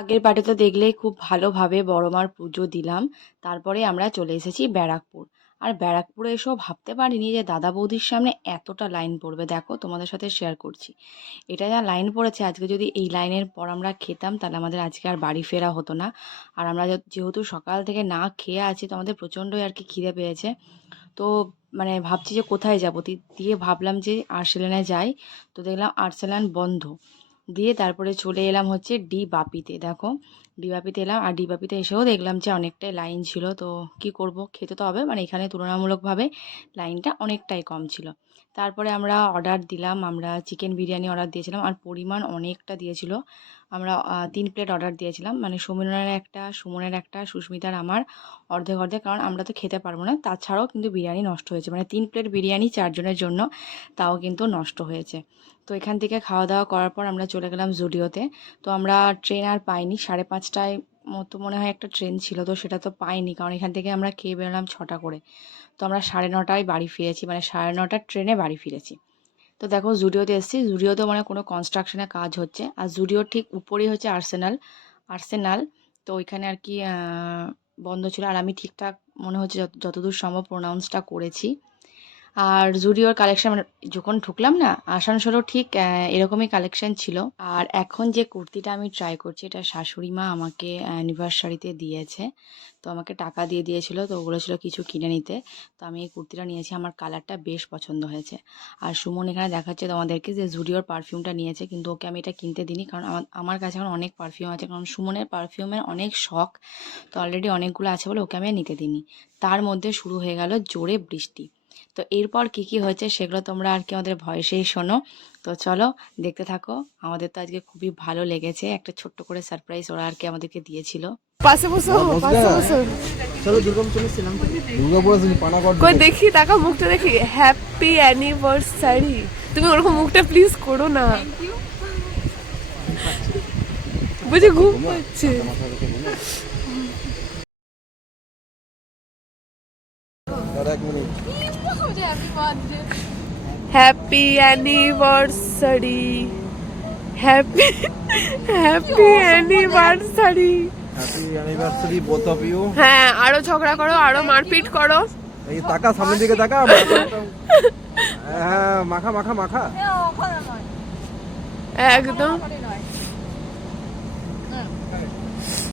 আগের বারে তো দেখলেই খুব ভালোভাবে বড় মার পুজো দিলাম। তারপরে আমরা চলে এসেছি ব্যারাকপুর। আর ব্যারাকপুরে এসেও ভাবতে পারিনি যে দাদা বৌদির সামনে এতটা লাইন পড়বে। দেখো তোমাদের সাথে শেয়ার করছি। এটা যা লাইন পড়েছে, আজকে যদি এই লাইনের পর আমরা খেতাম তাহলে আমাদের আজকে আর বাড়ি ফেরা হতো না। আর আমরা যেহেতু সকাল থেকে না খেয়ে আছি, তো আমাদের প্রচণ্ডই আর কি খিদে পেয়েছে। তো মানে ভাবছি যে কোথায় যাবো, দিয়ে ভাবলাম যে আর্সেলানে যাই। তো দেখলাম আর্সেলান বন্ধ। দিয়ে তারপরে চলে এলাম হচ্ছে ডি বাপিতে। দেখো, ডি বাপিতে এলাম, আর ডি বাপিতে এসেও দেখলাম যে অনেকটাই লাইন ছিল। তো কি করব, খেতে তো হবে, মানে এখানে তুলনামূলকভাবে লাইনটা অনেকটাই কম ছিল। তারপরে আমরা অর্ডার দিলাম, আমরা চিকেন বিরিয়ানি অর্ডার দিয়েছিলাম, আর পরিমাণ অনেকটা দিয়েছিল। আমরা 3 প্লেট অর্ডার দিয়েছিলাম, মানে সুমিরনের একটা, সুমনের একটা, সুস্মিতার আমার অর্ধেক অর্ধেক, কারণ আমরা তো খেতে পারবো না। তাছাড়াও কিন্তু বিরিয়ানি নষ্ট হয়েছে, মানে 3 প্লেট বিরিয়ানি 4 জনের জন্য, তাও কিন্তু নষ্ট হয়েছে। তো এখান থেকে খাওয়া দাওয়া করার পর আমরা চলে গেলাম জুডিওতে। তো আমরা ট্রেন আর পাইনি, 5:30টায় মতো মনে হয় একটা ট্রেন ছিল, তো সেটা তো পাইনি, কারণ এখান থেকে আমরা খেয়ে বেরোলাম 6টা করে। তো আমরা 9:30টায় বাড়ি ফিরেছি, মানে 9:30টার ট্রেনে বাড়ি ফিরেছি। তো দেখো জুডিওতে এসেছি, জুডিওতে মানে কোনো কনস্ট্রাকশনের কাজ হচ্ছে, আর জুডিওর ঠিক উপরেই হচ্ছে আর্সেনাল। আর্সেনাল তো ওইখানে আর কি বন্ধ ছিল, আর আমি ঠিকঠাক মনে হচ্ছে যতদূর সম্ভব প্রোনাউন্সটা করেছি। আর জুডিওর কালেকশন মানে যখন ঢুকলাম না, আসানসোলেও ঠিক এরকমই কালেকশন ছিল। আর এখন যে কুর্তিটা আমি ট্রাই করছি, এটা শাশুড়ি মা আমাকে অ্যানিভার্সারিতে দিয়েছে। তো আমাকে টাকা দিয়ে দিয়েছিল, তো ওগুলো ছিল কিছু কিনে নিতে। তো আমি এই কুর্তিটা নিয়েছি, আমার কালারটা বেশ পছন্দ হয়েছে। আর সুমন এখানে দেখাচ্ছে তোমাদেরকে যে জুডিওর পারফিউমটা নিয়েছে, কিন্তু ওকে আমি এটা কিনতে দিইনি, কারণ আমার কাছে এখন অনেক পারফিউম আছে, কারণ সুমনের পারফিউমের অনেক শখ। তো অলরেডি অনেকগুলো আছে বলে ওকে আমি আর নিতে দিইনি। তার মধ্যে শুরু হয়ে গেল জোরে বৃষ্টি। তো এরপর কি কি হয়েছে সেগুলো তোমরা আর কি আমাদের ভয়েসেই শোনো। তো চলো দেখতে থাকো। আমাদের তো আজকে খুবই ভালো লেগেছে, একটা ছোট্ট করে সারপ্রাইজ ওরা আর কি আমাদেরকে দিয়েছিল। পাশে বসো, পাশে বসো। চলো দুর্গাপুর চলে এসেছিলাম তো। দুর্গাপুর আসেনি, পানাগড়। কই দেখি, টাকা মুখটা দেখি। Happy anniversary. তুমি ওরকম মুখটা প্লিজ করো না, বুঝে ঘুম পাচ্ছে। এক minute. Happy anniversary, happy happy anniversary. Happy anniversary both of you. হ্যাঁ, আরো ঝগড়া করো, আরো মারপিট করো। এই তাকা, সামনের দিকে তাকা। হ্যাঁ, মাখা মাখা মাখা। একদম।